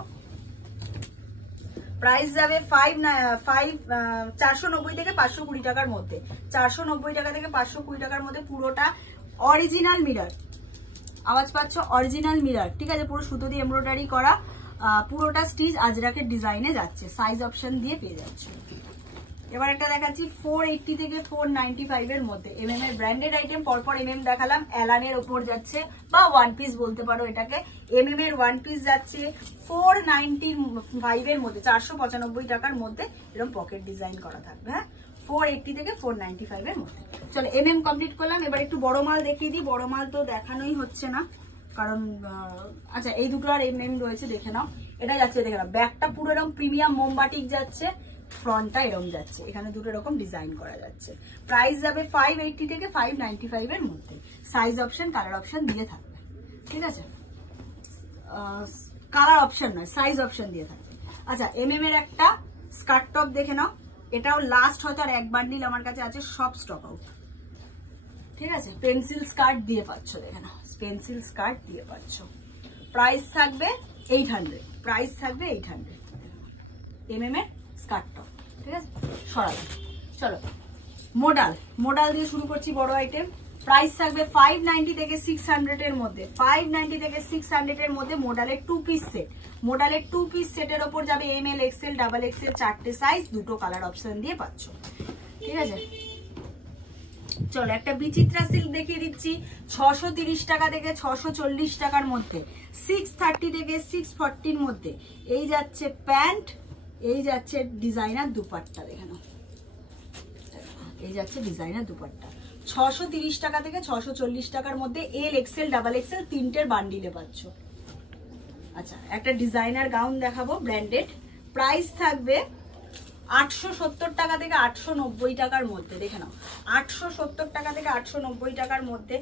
প্রাইস যাবে 490 থেকে 520 টাকার মধ্যে। 490 টাকা থেকে 520 টাকার মধ্যে পুরোটা অরিজিনাল মিরর, আওয়াজ পাচ্ছ, অরিজিনাল মিরর, ঠিক আছে, পুরো সুতো দিয়ে এমব্রয়ডারি করা, পুরোটা স্টিচ আজরাকের ডিজাইনে যাচ্ছে, সাইজ অপশন দিয়ে পেয়ে যাচ্ছে। এবার একটা দেখাচ্ছি 480 থেকে 495 এর মধ্যে mm এর ব্র্যান্ডেড আইটেম। পরপর mm দেখালাম, অ্যালানের ওপর যাচ্ছে বা ওয়ান পিস বলতে পারো এটাকে। mm এর ওয়ান পিস যাচ্ছে 495 এর মধ্যে, 495 টাকার মধ্যে। এরকম পকেট ডিজাইন করা থাকবে। হ্যাঁ, 480 থেকে 495 এর মধ্যে। চলো mm কমপ্লিট করলাম। এবার একটু বড় মাল দেখিয়ে দিই। বড় মাল তো দেখানোই হচ্ছে না, কারণ আচ্ছা এই দুটো আর mm রয়েছে, দেখে নাও। এটা যাচ্ছে, দেখে নাও, ব্যাকটা পুরো এরকম প্রিমিয়াম মোমবাটিক যাচ্ছে, ফ্রন্টটা এরকম যাচ্ছে, এখানে দুটো এরকম ডিজাইন করা যাচ্ছে। প্রাইস যাবে 580 থেকে 595 এর মধ্যে। সাইজ অপশন, কালার অপশন দিয়ে থাকবে, ঠিক আছে, কালার অপশন নয়, সাইজ অপশন দিয়ে থাকবে। আচ্ছা mm এর একটা স্কার্ট টপ দেখে নাও, এটাও লাস্ট হয়তো আর এক বান্ডিল আমার কাছে আছে, সব স্টক আউট, ঠিক আছে। পেন্সিল স্কার্ট দিয়ে পাচ্ছ, দেখে নাও, পেন্সিল স্কার্ট দিয়ে পাচ্ছ। প্রাইস থাকবে 800, প্রাইস থাকবে 800 mm এর স্কার্ট টপ, ঠিক আছে, সরালাম। চলো মোডাল দিয়ে শুরু করছি, বড় আইটেম। প্রাইস থাকবে 590 থেকে 600 এর মধ্যে। 590 থেকে 600 এর মধ্যে মোডালের 2 পিস সেট। মোডালের 2 পিস সেটের ওপর যাবে ML, XL, ডাবল XL, 4টে সাইজ, দুটো কালার অপশন দিয়ে পাচ্ছ, ঠিক আছে। চলো একটা বিচিত্রা সিল্ক দেখিয়ে দিচ্ছি, 630 টাকা থেকে 640 টাকার মধ্যে। 630 থেকে 640 এর মধ্যে। এই যাচ্ছে প্যান্ট, এই যাচ্ছে ডিজাইনার দুপাট্টা, দেখে নাও, এই যাচ্ছে ডিজাইনার দুপাট্টা। 630 টাকা থেকে 640 টাকার মধ্যে এল, এক্সেল, ডাবল এক্সেল, তিনটের বান্ডিলে পাচ্ছ। আচ্ছা একটা ডিজাইনার গাউন দেখাবো ব্র্যান্ডেড। প্রাইস থাকবে 870 টাকা থেকে 890 টাকার মধ্যে, দেখে নাও, 870 টাকা থেকে 890 টাকার মধ্যে।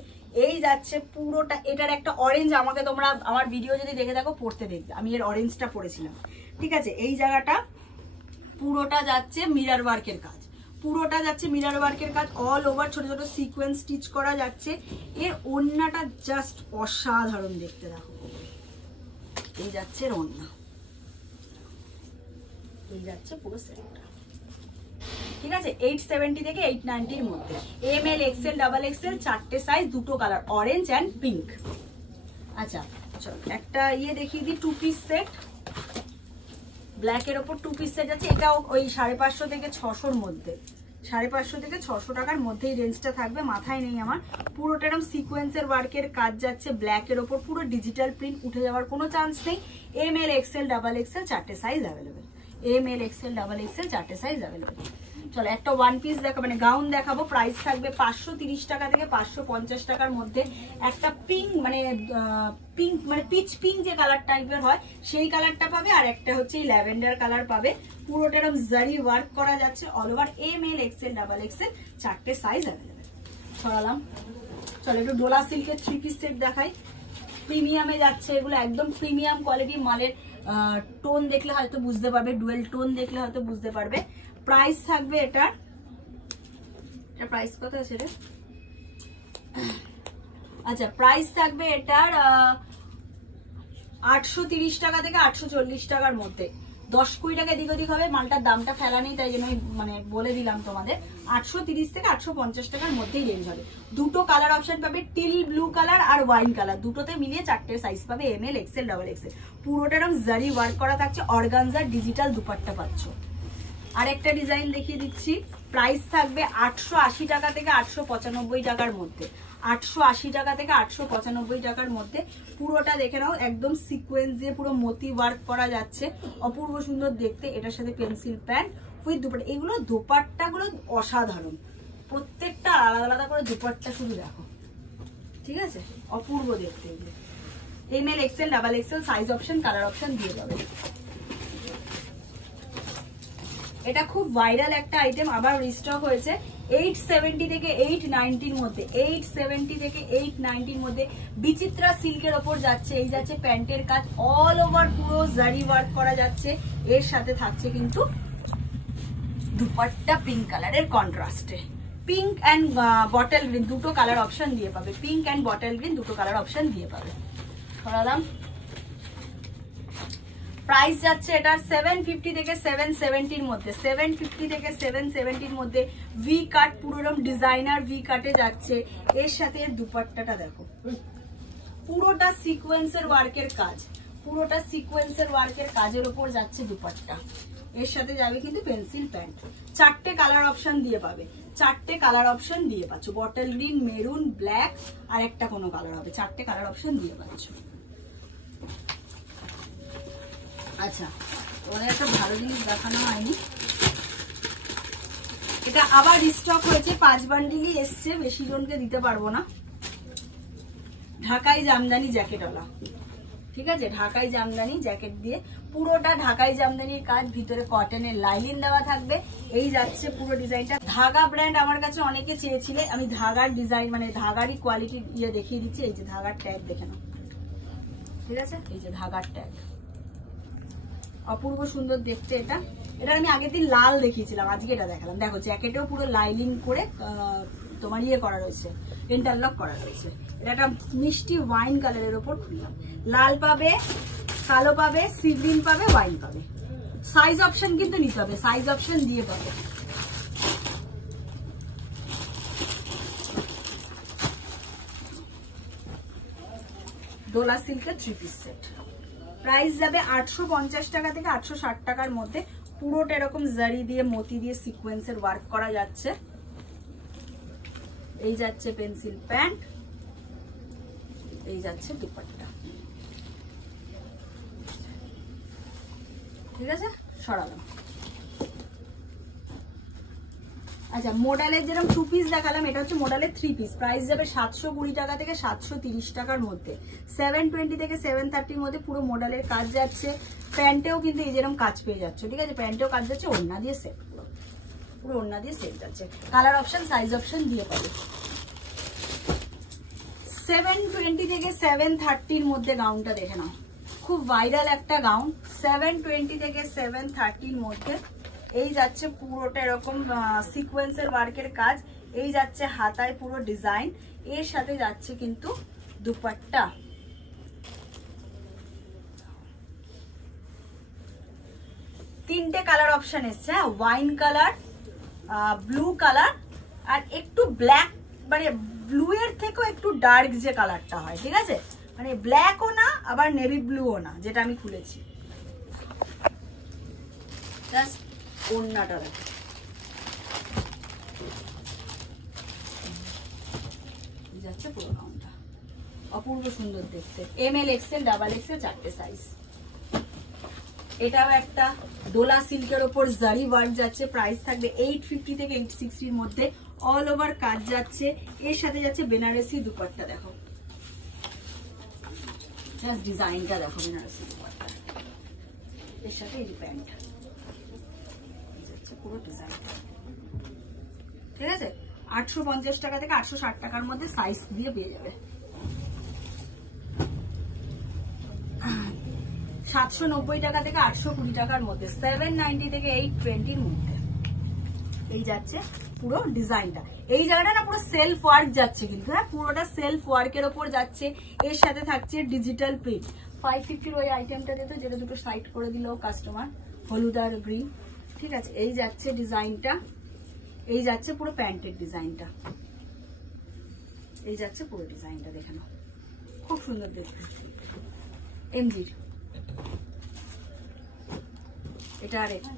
এই যাচ্ছে পুরোটা, এটার একটা অরেঞ্জ, আমাকে তোমরা আমার ভিডিও যদি দেখে থাকো পড়তে দেখবে, আমি এর অরেঞ্জটা পরেছিলাম, ঠিক আছে। এই জায়গাটা পুরোটা যাচ্ছে মিরর ওয়ার্কের কাজ, পুরোটা যাচ্ছে মিরর ওয়ার্কের কাজ, অল ওভার ছোট ছোট সিকোয়েন্স স্টিচ করা যাচ্ছে। এর ওড়নাটা জাস্ট অসাধারণ দেখতে, দেখো এই যাচ্ছে এর ওড়না, এই যাচ্ছে পুরো সেটটা, ঠিক আছে। 870 থেকে 890 মধ্যে, ML XL ডাবল XL, 4টে সাইজ, 2টো কালার, অরেঞ্জ অ্যান্ড পিঙ্ক। আচ্ছা চলো একটা ইয়ে দেখিয়ে দিই, 2 পিস সেট, ব্ল্যাকের ওপর 2 পিস সেট আছে। এটাও ওই 550 থেকে 600-র মধ্যে, 550 থেকে 600 টাকার মধ্যেই রেঞ্জটা থাকবে, মাথায় নেই আমার। পুরোটা এরকম সিকোয়েন্সের ওয়ার্কের কাজ যাচ্ছে, ব্ল্যাকের ওপর পুরো ডিজিটাল প্রিন্ট, উঠে যাওয়ার কোনো চান্স নেই। ML XL ডাবল XL, 4টে size available, ML XL double XL, 4টে সাইজ অ্যাভেলেবেল। চলো একটা ওয়ান পিস দেখা মানে গাউন দেখাবো, প্রাইস থাকবে 530 টাকা থেকে 550 টাকার মধ্যে। একটা পিঙ্ক মানে পিঙ্ক মানে পিচ পিঙ্ক যে কালার টাইপের হয় সেই কালারটা পাবে, আর একটা হচ্ছে এই ল্যাভেন্ডার কালার পাবে। পুরোটা এরকম জারি ওয়ার্ক করা যাচ্ছে all over, ML XL double XL, 4টে সাইজ অ্যাভেলেবেল। ছড়ালাম। চলো একটু ডোলা সিল্কের 3 পিস সেট দেখাই, প্রিমিয়ামে যাচ্ছে এগুলো, একদম প্রিমিয়াম কোয়ালিটি মালের। টোন দেখলে হয়তো বুঝতে পারবে, ডুয়েল টোন দেখলে হয়তো বুঝতে পারবে। প্রাইস থাকবে এটার, এটা প্রাইস কত আছে রে? আচ্ছা প্রাইস থাকবে এটার 830 টাকা থেকে 840 টাকার মধ্যে। 10-20 টাকা এদিক ওদিক হবে, মালটার দামটা ফেলা নেই তাই জন্য মানে বলে দিলাম তোমাদের। 830 থেকে 850 টাকার মধ্যেই রেঞ্জ হবে। 2টো কালার অপশন পাবে, টিল ব্লু কালার আর ওয়াইন কালার, দুটোতে মিলিয়ে 4টে সাইজ পাবে, ML XL ডাবল XL। পুরোটা এরকম জারি ওয়ার্ক করা থাকছে, অর্গানজার ডিজিটাল দুপাট্টা পাচ্ছ। আরেকটা ডিজাইন দেখিয়ে দিচ্ছি, প্রাইস থাকবে 880 টাকা থেকে 895 টাকার মধ্যে, 880 টাকা থেকে 895 টাকার মধ্যে। পুরোটা দেখে নাও, একদম সিকোয়েন্স দিয়ে পুরো মতি ওয়ার্ক করা যাচ্ছে, অপূর্ব সুন্দর দেখতে। এটার সাথে পেন্সিল প্যান্ট উইথ দুপাট্টা, এগুলো দুপাট্টাগুলো অসাধারণ, প্রত্যেকটা আলাদা আলাদা করে দুপাট্টা শুধু দেখো, ঠিক আছে, অপূর্ব দেখতে এগুলো। ML XL double XL size option colour option দিয়ে যাবে। এটা খুব ভাইরাল একটা আইটেম, আবার রিস্টক হয়েছে। 870 থেকে 890-র মধ্যে, 870 থেকে 890-র মধ্যে বিচিত্রা সিল্কের ওপর যাচ্ছে। এই যাচ্ছে প্যান্টের কাজ, অল ওভার পুরো জারি ওয়ার্ক করা যাচ্ছে। এর সাথে থাকছে কিন্তু দুপাট্টা পিঙ্ক কালারের কন্ট্রাস্টে, পিঙ্ক অ্যান্ড বটল গ্রিন, 2টো কালার অপশন দিয়ে পাবে, পিঙ্ক অ্যান্ড বটল গ্রিন 2টো কালার অপশন দিয়ে পাবে। ধরালাম। প্রাইস যাচ্ছে এটা 750 থেকে 770-র মধ্যে, 750 থেকে 770-র মধ্যে। ভি কাট, পুরো এরকম ডিজাইনার ভি কাটে যাচ্ছে। এর সাথে দুপাট্টাটা দেখো, পুরোটা সিকোয়েন্সের ওয়ার্কের কাজ, পুরোটা সিকোয়েন্সের ওয়ার্কের কাজের উপর যাচ্ছে দুপাট্টা। এর সাথে যাবে কিন্তু পেন্সিল প্যান্ট, 4টে কালার অপশন দিয়ে পাবে, 4টে কালার অপশন দিয়ে পাচ্ছ, বটল গ্রিন, মেরুন, ব্ল্যাক আর একটা কোনো কালার হবে, 4টে কালার অপশন দিয়ে পাচ্ছ। আচ্ছা তোমাদের একটা ভালো জিনিস দেখানো হয়নি, এটা আবার রিস্টক হয়েছে, 5 বান্ডিলই এসছে, বেশি জনকে দিতে পারবো না। ঢাকাই জামদানি জ্যাকেটওয়ালা, ঠিক আছে, ঢাকাই জামদানি জ্যাকেট দিয়ে, পুরোটা ঢাকাই জামদানির কাজ, ভিতরে কটনের লাইলিন দেওয়া থাকবে। এই যাচ্ছে পুরো ডিজাইনটা। ধাগা ব্র্যান্ড আমার কাছে অনেকে চেয়েছিলে, আমি ধাগার ডিজাইন মানে ধাগারই কোয়ালিটি ইয়ে দেখিয়ে দিচ্ছি। এই যে ধাগার ট্যাগ দেখে নাও, ঠিক আছে, এই যে ধাগার ট্যাগ, অপূর্ব সুন্দর দেখতে। এটা এটা আমি আগের দিন লাল দেখিয়েছিলাম, আজকে এটা দেখালাম। দেখো জ্যাকেটেও পুরো লাইলিং করে তোমার ইয়ে করা রয়েছে, ইন্টারলক করা রয়েছে। এটা একটা মিষ্টি ওয়াইন কালারের ওপর খুললাম, লাল পাবে, কালো পাবে, সি গ্রিন পাবে, ওয়াইন পাবে। সাইজ অপশন কিন্তু নিতে হবে, সাইজ অপশন দিয়ে পাবে। ডোলা সিল্কের 3 পিস সেট, প্রাইস যাবে 850 টাকা থেকে 860 টাকার মধ্যে। পুরোটা এরকম জারি দিয়ে মতি দিয়ে সিকোয়েন্সের ওয়ার্ক করা যাচ্ছে। এই যাচ্ছে পেন্সিল প্যান্ট, এই যাচ্ছে দুপাট্টা, ঠিক আছে, সরালাম। আচ্ছা মোডালের যেরকম 2 পিস দেখালাম, এটা হচ্ছে মোডালের 3 পিস, প্রাইস যাবে 720 টাকা থেকে 730 টাকার মধ্যে। 720 থেকে 730-র মধ্যে পুরো মোডালের কাজ যাচ্ছে। প্যান্টেও কিন্তু এই যেরকম কাজ পেয়ে যাচ্ছে, ঠিক আছে, প্যান্টেও কাজ যাচ্ছে, ওড়না দিয়ে সেট, পুরো ওড়না দিয়ে সেট যাচ্ছে। কালার অপশন সাইজ অপশন দিয়ে পাবে। 720 থেকে 730-র মধ্যে গাউনটা দেখে নাও, খুব ভাইরাল একটা গাউন। 720 থেকে 730-র মধ্যে এই যাচ্ছে পুরোটা এরকম সিকোয়েন্সের ওয়ার্কের কাজ, এই যাচ্ছে হাতায় পুরো ডিজাইন, এর সাথে যাচ্ছে কিন্তু দুপাট্টা। তিনটে কালার অপশন এসছে, ওয়াইন কালার, ব্লু কালার আর একটু ব্ল্যাক, মানে ব্লু এর থেকেও একটু ডার্ক যে কালারটা হয়, ঠিক আছে, মানে ব্ল্যাকও না আবার নেভি ব্লুও না, যেটা আমি খুলেছি। জাস্ট ওড়নাটা দেখো, যাচ্ছে পুরো গাউনটা, অপূর্ব সুন্দর দেখতে। ML XL ডাবল XL চারটে সাইজ। এটাও একটা ডোলা সিল্কের ওপর জারি ওয়ার্ক যাচ্ছে, প্রাইস থাকবে 850 থেকে 860 এর মধ্যে, অল ওভার কাজ যাচ্ছে, এর সাথে যাচ্ছে বেনারসি দুপাট্টা। দেখো জাস্ট ডিজাইনটা দেখো, বেনারসি দুপাট্টা, এর সাথে এই প্যান্ট যাচ্ছে পুরো ডিজাইন, ঠিক আছে। 850 টাকা থেকে 860 টাকার মধ্যে সাইজ দিয়ে পেয়ে যাবে। 790 টাকা থেকে 820 টাকার মধ্যে, 790 থেকে 820 এর মধ্যে এই যাচ্ছে পুরো ডিজাইনটা। এই জায়গাটা না পুরো সেলফ ওয়ার্ক যাচ্ছে কিন্তু, হ্যাঁ পুরোটা সেলফ ওয়ার্কের ওপর যাচ্ছে, এর সাথে থাকছে ডিজিটাল প্রিন্ট। 550 ওই আইটেমটা দিত, যেটা দুটো সাইড করে দিল কাস্টমার, হলুদ আর গ্রিন, ঠিক আছে। এই যাচ্ছে ডিজাইনটা, এই যাচ্ছে পুরো প্যান্টের ডিজাইনটা, এই যাচ্ছে পুরো ডিজাইনটা, দেখে নাও খুব সুন্দর দেখতে। এমজির এটা আরেকটা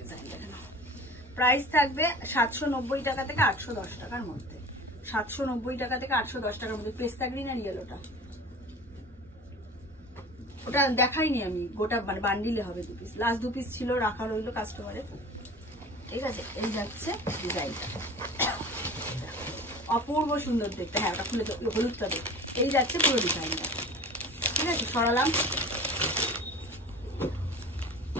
ডিজাইন, দেখে নাও। প্রাইস থাকবে 790 টাকা থেকে 810 টাকার মধ্যে, 790 টাকা থেকে 810 টাকার মধ্যে। পেস্তা গ্রিন আর ইয়েলোটা, ওটা দেখাইনি আমি, গোটা মানে বান্ডিলে হবে 2 পিস, লাস্ট 2 পিস ছিল, রাখা রইলো কাস্টমারের, ঠিক আছে। এই যাচ্ছে ডিজাইনটা, অপূর্ব সুন্দর দেখতে, হ্যাঁ ওটা খুলে হলুদটা দেখ। এই যাচ্ছে পুরো ডিজাইনটা, ঠিক আছে। সরালাম,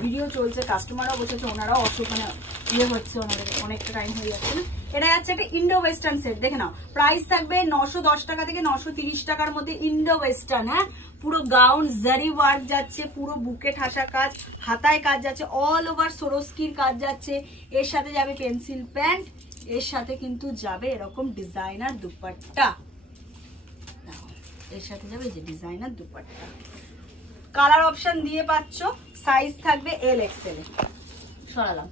ভিডিও চলছে, কাস্টমারও বসেছে, ওনারাও মানে ইয়ে হচ্ছে, ওনাদের অনেকটা টাইম হয়ে যাচ্ছে না। এটা যাচ্ছে একটা ইন্ডো ওয়েস্টার্ন সেট, দেখে নাও। প্রাইস থাকবে 910 টাকা থেকে 930 টাকার মধ্যে, ইন্ডো ওয়েস্টার্ন, হ্যাঁ পুরো গাউন জারি ওয়ার্ক যাচ্ছে, পুরো বুকে ঠাসা কাজ, হাতায় কাজ যাচ্ছে, অল ওভার সরস্কির কাজ যাচ্ছে, এর সাথে যাবে পেন্সিল প্যান্ট, এর সাথে কিন্তু যাবে এরকম ডিজাইনার দুপাট্টা, এর সাথে যাবে এই যে ডিজাইনার দুপাট্টা। কালার অপশন দিয়ে পাচ্ছ, সাইজ থাকবে L XL এ। সরালাম,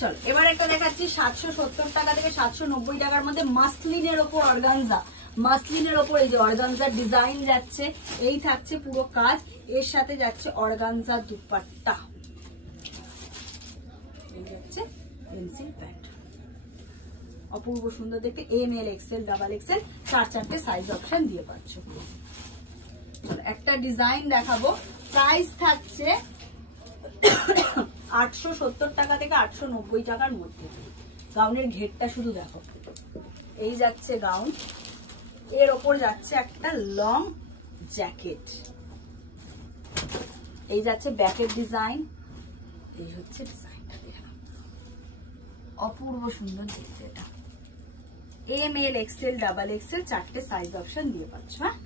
চলো এবার একটা দেখাচ্ছি 770 টাকা থেকে 790 টাকার মধ্যে, মাসলিনের ওপর অর্গানজা, মাসলিনের ওপর এই যে অর্গানজার ডিজাইন যাচ্ছে, এই থাকছে পুরো কাজ, এর সাথে যাচ্ছে অর্গানজা দুপাট্টা, এই যাচ্ছে পেন্সিল প্যান্ট, অপূর্ব সুন্দর দেখতে। ML XL ডাবল XL চারটে সাইজ অপশন দিয়ে পাচ্ছ। একটা ডিজাইন দেখাবো, প্রাইস থাকছে 870 টাকা থেকে 890 টাকার মধ্যে। গাউনের ঘেরটা শুধু দেখো, এই যাচ্ছে গাউন, এর ওপর যাচ্ছে একটা লং জ্যাকেট, এই যাচ্ছে ব্যাকের ডিজাইন, এই হচ্ছে ডিজাইনটা, দেখো অপূর্ব সুন্দর দেখতে। এটা ML XL ডাবল XL চারটে সাইজ অপশন দিয়ে পাচ্ছ, হ্যাঁ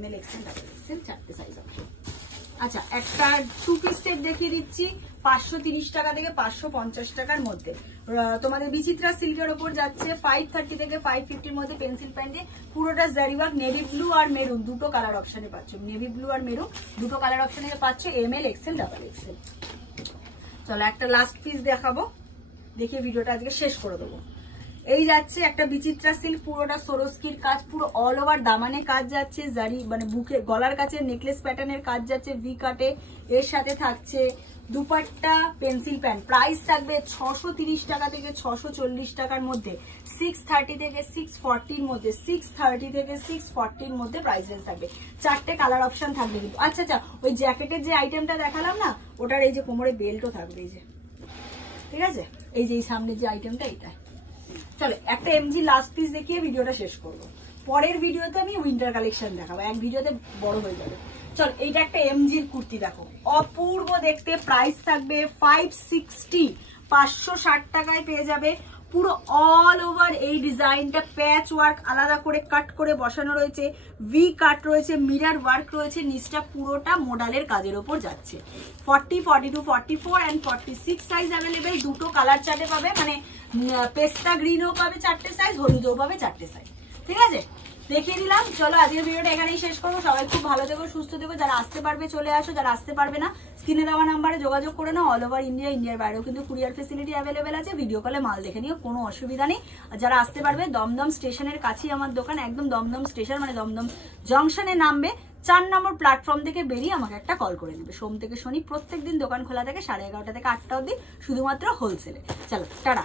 ML XL ডাবল XL চারটে সাইজ অপশন। আচ্ছা একটা 2 পিস সেট দেখিয়ে দিচ্ছি, 530 টাকা থেকে 550 টাকার মধ্যে, তোমাদের বিচিত্রা সিল্কের ওপর যাচ্ছে, 530 থেকে 550 এর মধ্যে, পেন্সিল প্যান্টে পুরোটা জারি ওয়ার্ক, নেভি ব্লু আর মেরুন দুটো কালার অপশনে পাচ্ছ, নেভি ব্লু আর মেরুন দুটো কালার অপশনে পাচ্ছ, ML XL ডাবল XL। চলো একটা লাস্ট পিস দেখাবো, দেখিয়ে ভিডিওটা আজকে শেষ করে দেবো। এই যাচ্ছে একটা বিচিত্রা সিল্ক, পুরোটা সরস্কির কাজ, পুরো অল ওভার দামানে কাজ যাচ্ছে, জারি মানে বুকে গলার কাছে নেকলেস প্যাটার্নের কাজ যাচ্ছে ভি কাটে, এর সাথে থাকছে দুপাট্টা, পেন্সিল প্যান্ট। প্রাইস থাকবে 630 টাকা থেকে 640 টাকার মধ্যে, 630 থেকে 640 এর মধ্যে, 630 থেকে 640 এর মধ্যে প্রাইস রেঞ্জ থাকবে। চারটে কালার অপশন থাকবে কিন্তু। আচ্ছা আচ্ছা, ওই জ্যাকেটের যে আইটেমটা দেখালাম না, ওটার এই যে কোমরে বেল্টও থাকবে, এই যে, ঠিক আছে, এই যে সামনে যে আইটেমটা এটা। চলো একটা এমজি লাস্ট পিস দেখিয়ে ভিডিওটা শেষ করবো, পরের ভিডিওতে আমি উইন্টার কালেকশন দেখাবো, এক ভিডিওতে বড় হয়ে যাবে। চল এইটা একটা এমজির কুর্তি দেখো, অপূর্ব দেখতে, প্রাইস থাকবে 560, 560 টাকায় পেয়ে যাবে, পুরো অল ওভার এই ডিজাইনটা প্যাচ ওয়ার্ক আলাদা করে কাট করে বসানো রয়েছে, ভি কাট রয়েছে, মিরর ওয়ার্ক রয়েছে, নিচটা পুরোটা মোডালের কাজের ওপর যাচ্ছে। 40, 42, 44 অ্যান্ড 46 সাইজ অ্যাভেলেবেল। দুটো কালার চার্টে পাবে, মানে পেস্তা গ্রিনও পাবে 4টে সাইজ, হলুদও পাবে 4টে সাইজ। ঠিক আছে, দেখিয়ে দিলাম। চলো আজকের ভিডিওটা এখানেই শেষ করবো। সবাই খুব ভালো থেকো, সুস্থ থেকো। যারা আসতে পারবে চলে আসো, যারা আসতে পারবে না স্ক্রিনে দেওয়া নাম্বারে যোগাযোগ করে নাও। অল ওভার ইন্ডিয়া, ইন্ডিয়ার বাইরেও কিন্তু কুরিয়ার ফেসিলিটি অ্যাভেলেবেল আছে। ভিডিও কলে মাল দেখে নিও, কোনো অসুবিধা নেই। যারা আসতে পারবে দমদম স্টেশনের কাছেই আমার দোকান, একদম দমদম স্টেশন মানে দমদম জংশনে নামবে, 4 নম্বর প্ল্যাটফর্ম থেকে বেরিয়ে আমাকে একটা কল করে নেবে। সোম থেকে শনি প্রত্যেকদিন দোকান খোলা থাকে 11:30 থেকে 8টা অবধি, শুধুমাত্র হোলসেলে। চলো টাটা।